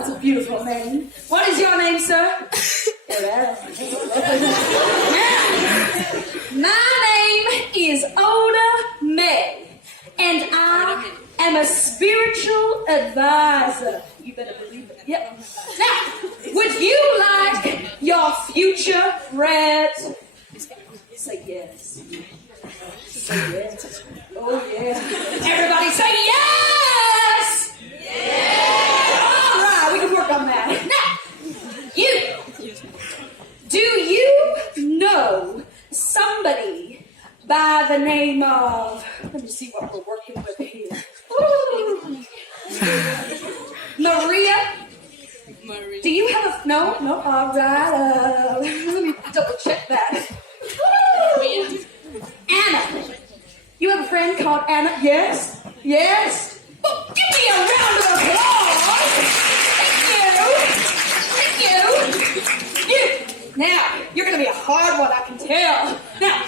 that's a beautiful name. What is your name, sir? My name is Oda May, and I am a spiritual advisor. You better believe it. Yep. Now, would you like your future red? Say yes. Say yes. Oh, yeah. Everybody say yes! Yeah! All right, we can work on that. Now, do you know somebody by the name of, let me see what we're working with here. Maria? Do you have a, no, all right, let me double check that. Anna. You have a friend called Anna? Yes? Yes? Oh, give me a round of applause! Thank you! Now, you're going to be a hard one, I can tell. Now,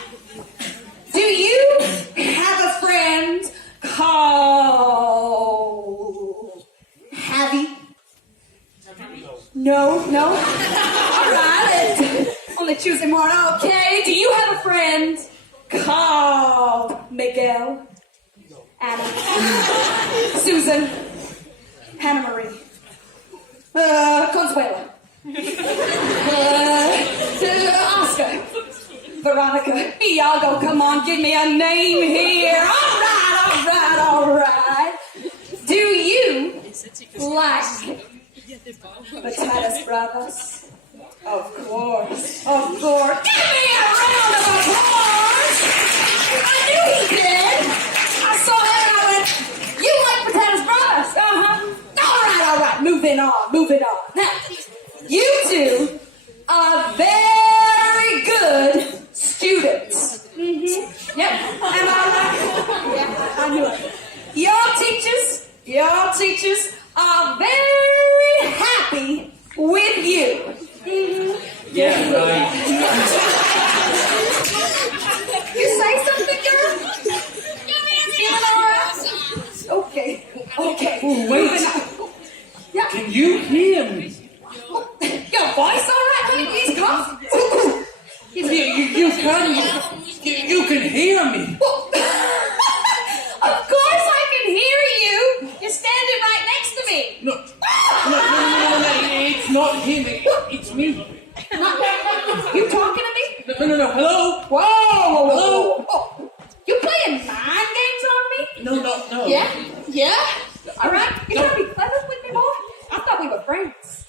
do you have a friend called Javi? No? All right, only choosing one. Okay, do you have a friend called Miguel? Anna? Susan? Hannah Marie? Consuelo? Oscar? Veronica? Iago, come on, give me a name here. All right. Do you like Batatas Bravas? Of course. Give me a round of applause! I knew he did! I saw him and I went, you like Batatas Bravas? All right, moving on. Now, you two are very good students. Mm-hmm. Yep. Am I right? Yeah, I knew it. Your teachers are very happy with you. Mm-hmm. Yeah, right. You say something, girl? Feeling all right? Okay. Oh, wait. Yeah. Can you hear me? Your voice all right, honey? Please come. You can hear me. Of course I can hear you. You're standing right next to me. No, it's not him. It's me. You talking to me? No. Hello? Whoa. Hello? Oh, you playing mind games on me? No. Yeah? All right. You trying to be clever with me, boy? I thought we were friends.